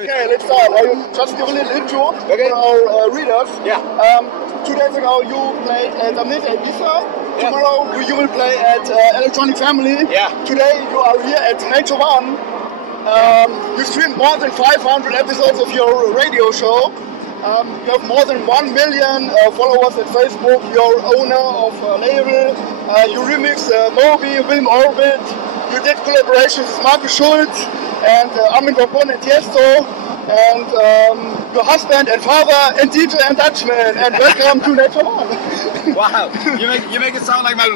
Okay, let's start. I will just give a little intro for our readers. Yeah. 2 days ago you played at Amit at Ibiza. Tomorrow you will play at Electronic Family. Yeah. Today you are here at Nature One. You streamed more than 500 episodes of your radio show. You have more than 1 million followers at Facebook. You're owner of a label. You remix Moby, Wilm Orbit. You did collaborations with Markus Schulz and Armin van Buuren and Tiesto. And your husband and father and DJ and Dutchman. And welcome to Nature One. Wow, you make it sound like my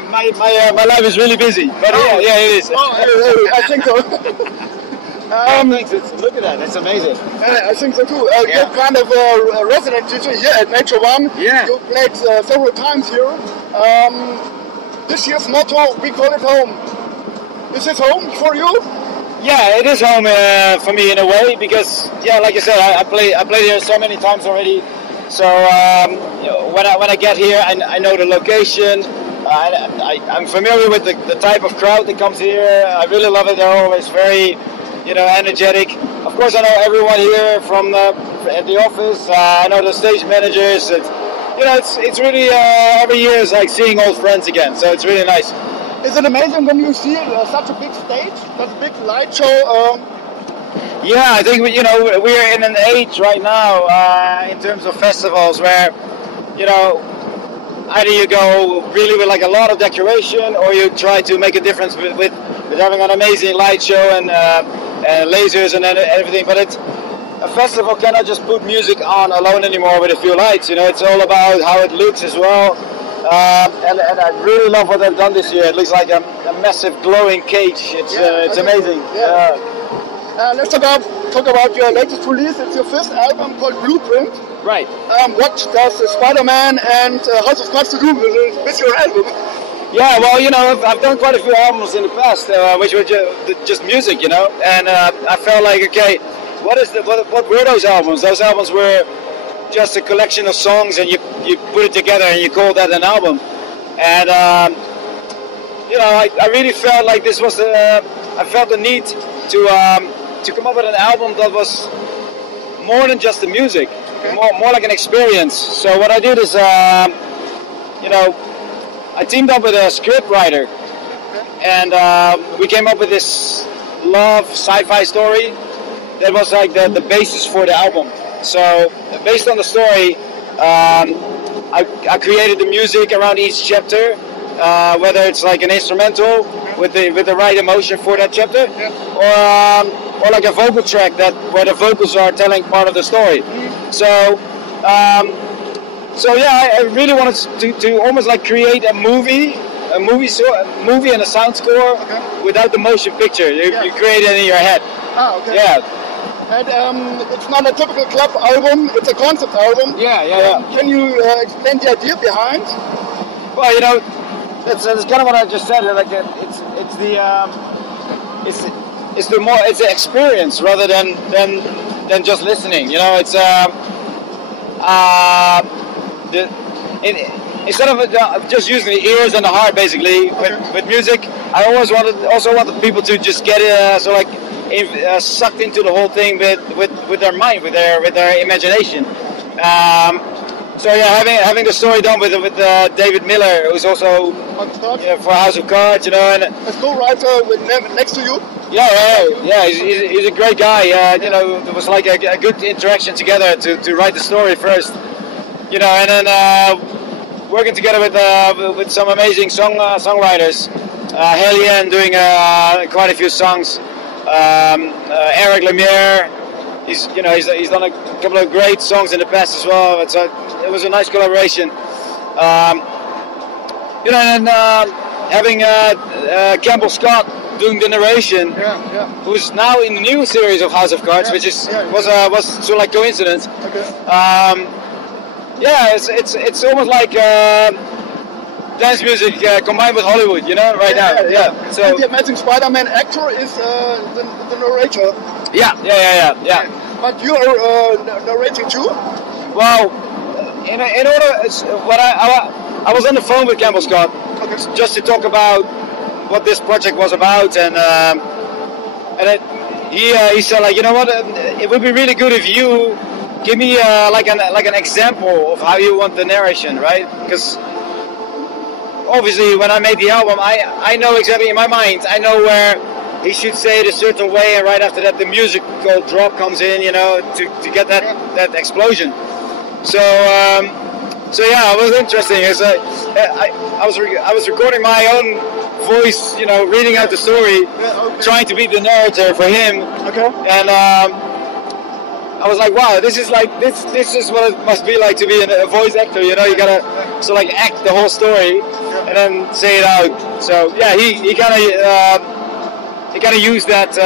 life is really busy. But yeah, it is. I think so. Thanks. Look at that. That's amazing. I think so too. You're kind of a resident DJ here at Nature One. Yeah. You played several times here. This year's motto, we call it home. Is this home for you? Yeah, it is home for me in a way because, yeah, like I said, I played here so many times already. So when I get here, I know the location. I'm familiar with the type of crowd that comes here. I really love it. They're always very, energetic. Of course, I know everyone here from at the office. I know the stage managers. It's really every year is like seeing old friends again. So it's really nice. Is it amazing when you see such a big stage, such a big light show? Yeah, I think we're in an age right now in terms of festivals where either you go really with like a lot of decoration, or you try to make a difference with having an amazing light show and lasers and everything. But a festival cannot just put music on alone anymore with a few lights. It's all about how it looks as well. And I really love what they've done this year. It looks like a massive glowing cage. It's amazing. Yeah. Let's talk about your latest release. It's your first album called Blueprint. Right. What does Spider-Man and House of Cards to do with your album? Yeah, well, I've done quite a few albums in the past, which were just music, and I felt like, okay, what were those albums? Those albums were just a collection of songs, and you put it together and you call that an album. And I really felt like this was I felt the need to come up with an album that was more than just the music, more like an experience. So what I did is I teamed up with a script writer, and we came up with this love sci-fi story that was like the basis for the album. So based on the story, I created the music around each chapter, whether it's like an instrumental with the right emotion for that chapter, or like a vocal track where the vocals are telling part of the story. So I really wanted to almost like create a movie and a sound score without the motion picture. You create it in your head. Ah, okay. Yeah. And it's not a typical club album, it's a concept album. Yeah. Can you explain the idea behind? Well, it's kind of what I just said. Like it's the experience rather than just listening. Instead of just using the ears and the heart, basically with music, I also wanted people to just get it sucked into the whole thing with their mind, with their imagination. Having the story done with David Miller, who's also for House of Cards, and a co-writer next to you. Yeah. He's a great guy. There was like a good interaction together to write the story first, and then working together with some amazing songwriters. Helien doing quite a few songs. Eric Lemire, he's done a couple of great songs in the past as well. It was a nice collaboration. And having Campbell Scott doing the narration, who's now in the new series of House of Cards, which was sort of like coincidence. Okay. It's almost like dance music combined with Hollywood, right now. Yeah. So and the Amazing Spider-Man actor is the narrator. Yeah. But you are narrating too? Well, in order, what I was on the phone with Campbell Scott just to talk about what this project was about, and he said like, you know what, it would be really good if you give me like an example of how you want the narration, right? Because obviously when I made the album, I know exactly in my mind, I know where he should say it a certain way, and right after that the musical drop comes in, you know, to get that explosion. So yeah, it was interesting. It's I was recording my own voice, you know, reading out the story, trying to be the narrator for him. Okay. And I was like, wow, this is is what it must be like to be a voice actor. You know, you gotta like act the whole story and then say it out. So yeah, he kind of used that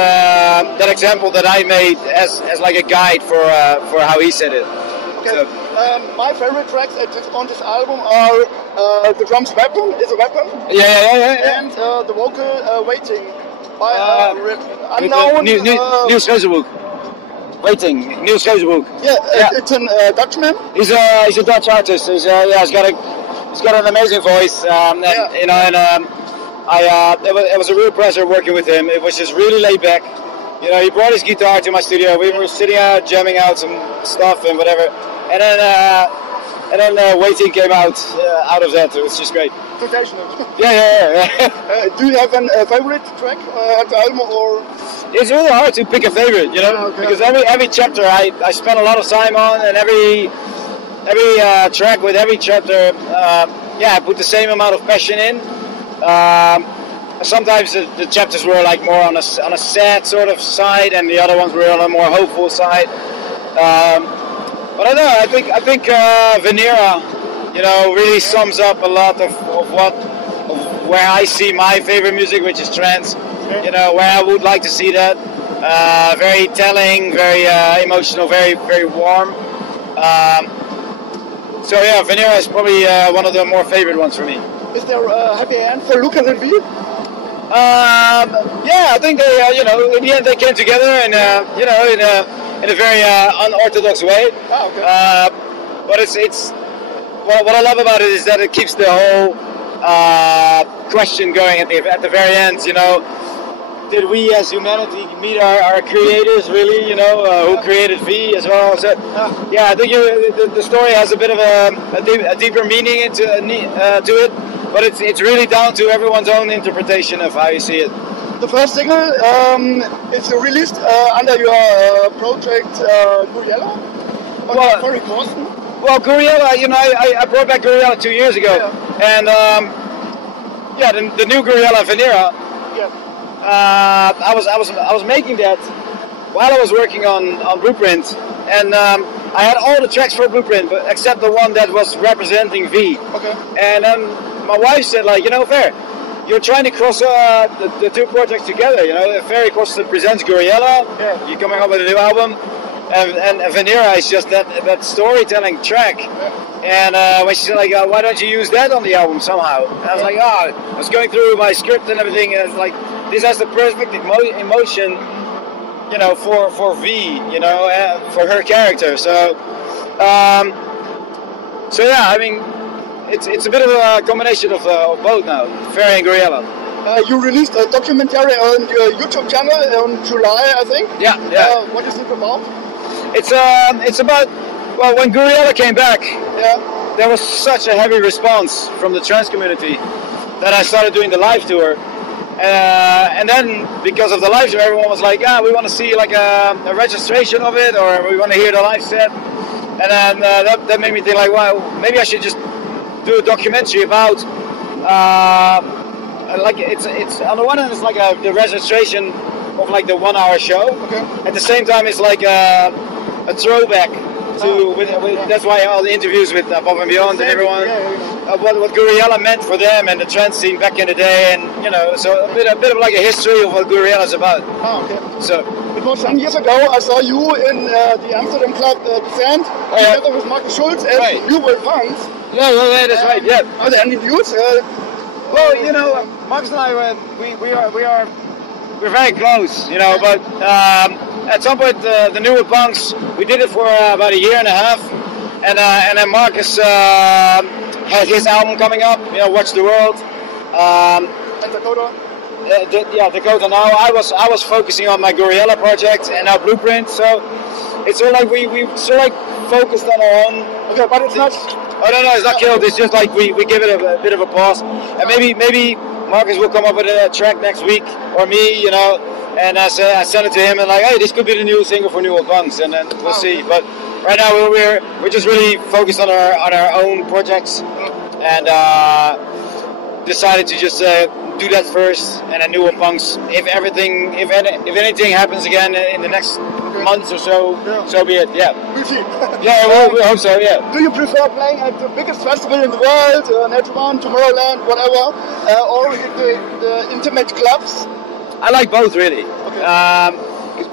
example that I made as like a guide for how he said it. Okay. So, my favorite tracks on this album are the drums "Weapon" is a weapon. Yeah. And the vocal "Waiting" by unknown Niels Geuzenboek. Waiting, Niels Geuzenboek. Yeah, it's a Dutchman. He's a Dutch artist. He's got an amazing voice. And, you know, and it was a real pleasure working with him. It was just really laid back. You know, he brought his guitar to my studio. We were sitting out, jamming out some stuff and whatever. And then Waiting came out of that. It was just great. Sensational. Yeah. Do you have a favorite track at the album, or? It's really hard to pick a favorite, you know, because every chapter I spent a lot of time on, and every track with every chapter, I put the same amount of passion in. Sometimes the chapters were like more on a sad sort of side, and the other ones were on a more hopeful side. But I don't know. I think Venera, you know, really sums up a lot of where I see my favorite music, which is trance. You know, where I would like to see that. Very telling, very emotional, very very warm. So yeah, Venera is probably one of the more favorite ones for me. Is there a happy end for Lucas and V? Yeah, I think they, you know, in the end they came together, and you know, in a very unorthodox way. Oh, okay. But it's what I love about it is that it keeps the whole question going at the very end. You know, did we as humanity meet our creators really? You know, who created V as well? So yeah, I think the story has a bit of a deeper meaning to it. But it's really down to everyone's own interpretation of how you see it. The first single is released under your project Guriella? Well, Ferry Corsten? Well, Guriella, you know, I brought back Guriella 2 years ago. Yeah. And the new Guriella Venera. Yeah. I was making that while I was working on Blueprint, and I had all the tracks for Blueprint, but except the one that was representing V. Okay. And then my wife said, like, you know, Fer, you're trying to cross the two projects together. You know, Ferry Corsten presents Guriella. Yeah. You're coming up with a new album, and Venera is just that storytelling track. Yeah. And when she said, like, why don't you use that on the album somehow? And I was like, I was going through my script and everything, and it's like, this has the perfect emotion, you know, for V, you know, for her character. So yeah, I mean, it's a bit of a combination of both now, Ferry and Guriella. You released a documentary on your YouTube channel in July, I think. Yeah. What is it about? It's about, well, when Guriella came back, there was such a heavy response from the trance community that I started doing the live tour. And then, because of the live tour, everyone was like, we want to see like a registration of it, or we want to hear the live set. And then that made me think, like, well, maybe I should just do a documentary about, like, it's on the one hand, it's like the registration of like the 1 hour show. Okay. At the same time, it's like a throwback to, that's why all the interviews with Above and Beyond and everyone, what Guriella meant for them and the trance scene back in the day, and you know, so a bit of like a history of what Guriella is about. Oh, okay. So it was some years ago. I saw you in the Amsterdam club Descent together with Marcus Schulz, and you were punks. Yeah, that's right. Yeah. Are there any views? Well, you know, Marcus and I, we're very close, you know, but at some point the newer punks, we did it for about a year and a half, and then Marcus had his album coming up, you know, Watch the World. And Dakota? Dakota now. I was focusing on my Gorilla project and our Blueprint. So it's all like we sort of like focused on our own. Okay, but it's not. Oh no, it's not killed. It's just like we give it a bit of a pause, and maybe Marcus will come up with a track next week, or me, you know. And I sent it to him and like, hey, this could be the new single for New Old Bunks, and then we'll see. But right now we're just really focused on our own projects, and decided to just do that first, and then New Old Bunks. If anything happens again in the next months or so, so be it. Yeah. We'll see. Yeah, we hope so. Yeah. Do you prefer playing at the biggest festival in the world, Netman, Tomorrowland, whatever, or in the intimate clubs? I like both, really. Okay.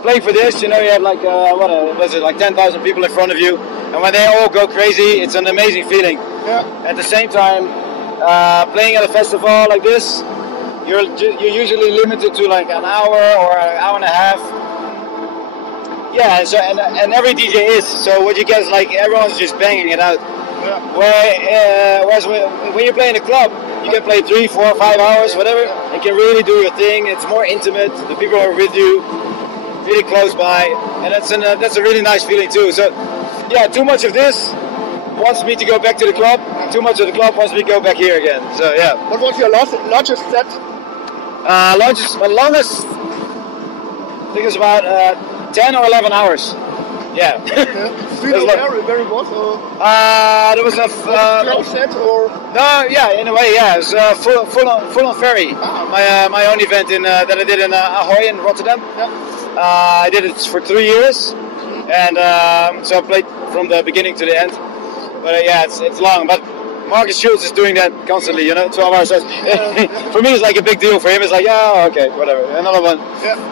Play for this, you know, you have like like 10,000 people in front of you, and when they all go crazy, it's an amazing feeling. Yeah. At the same time, playing at a festival like this, you're usually limited to like an hour or an hour and a half. Yeah, so and every DJ is. So what you get is like everyone's just banging it out. Yeah. Whereas when you play in a club, you can play 3, 4, 5 hours, whatever. You can really do your thing. It's more intimate. The people are with you, really close by, and that's a really nice feeling too. So, yeah, too much of this wants me to go back to the club. Too much of the club wants me to go back here again. So, yeah. What was your largest set? My longest, I think it was about 10 or 11 hours. Yeah. Do you know where it was? There was a close set or? No, yeah, in a way, yeah. It was full on Ferry. My own event that I did in Ahoy in Rotterdam. Yeah. I did it for 3 years, and so I played from the beginning to the end. But yeah, it's long. But Marcus Schultz is doing that constantly, you know, 12 hours. For me, it's like a big deal. For him, it's like, yeah, okay, whatever, another one.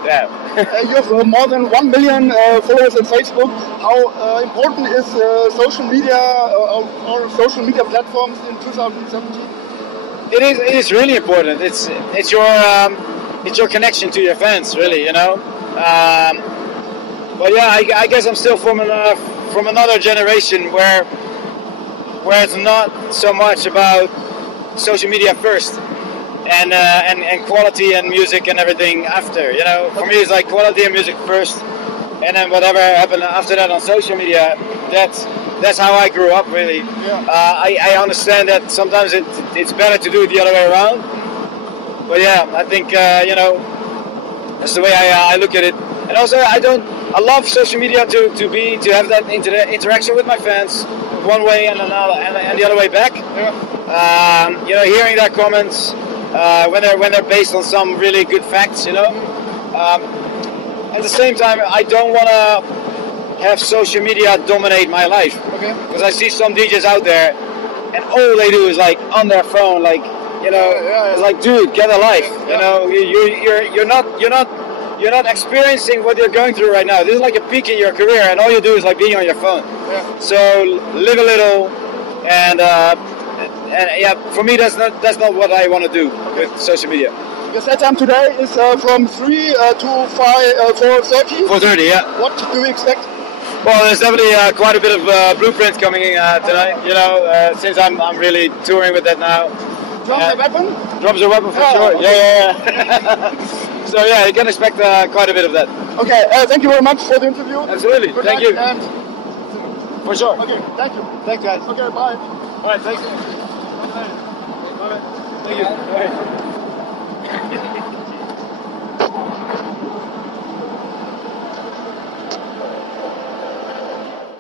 Yeah. You have more than 1 million followers on Facebook. How important is social media or social media platforms in 2017? It is really important. It's your connection to your fans, really, you know. But yeah, I guess I'm still from another generation where it's not so much about social media first and quality and music and everything after, you know. For me, it's like quality and music first, and then whatever happened after that on social media, that's how I grew up, really. Yeah. I understand that sometimes it's better to do it the other way around, but yeah, I think you know, that's the way I look at it. And also, I love social media to have that interaction with my fans one way and the other way back. Yeah. You know, hearing their comments when they're based on some really good facts, you know. At the same time, I don't want to have social media dominate my life. Okay. Because I see some DJs out there, and all they do is like on their phone, like, you know, it's like, dude, get a life. You know, you're not experiencing what you're going through right now. This is like a peak in your career, and all you do is like being on your phone. Yeah. So live a little, and yeah, for me that's not what I want to do with social media. Your set time today is from 3 to 4:30. 4:30, yeah. What do we expect? Well, there's definitely quite a bit of Blueprint coming in tonight. You know, since I'm really touring with that now. Drums a weapon? Drums a weapon for sure. Yeah. So yeah, you can expect quite a bit of that. Okay, thank you very much for the interview. Absolutely, thank you. And for sure. Okay, thank you. Thanks, guys. Okay, bye. All right, thanks. Bye. Thank you. Bye.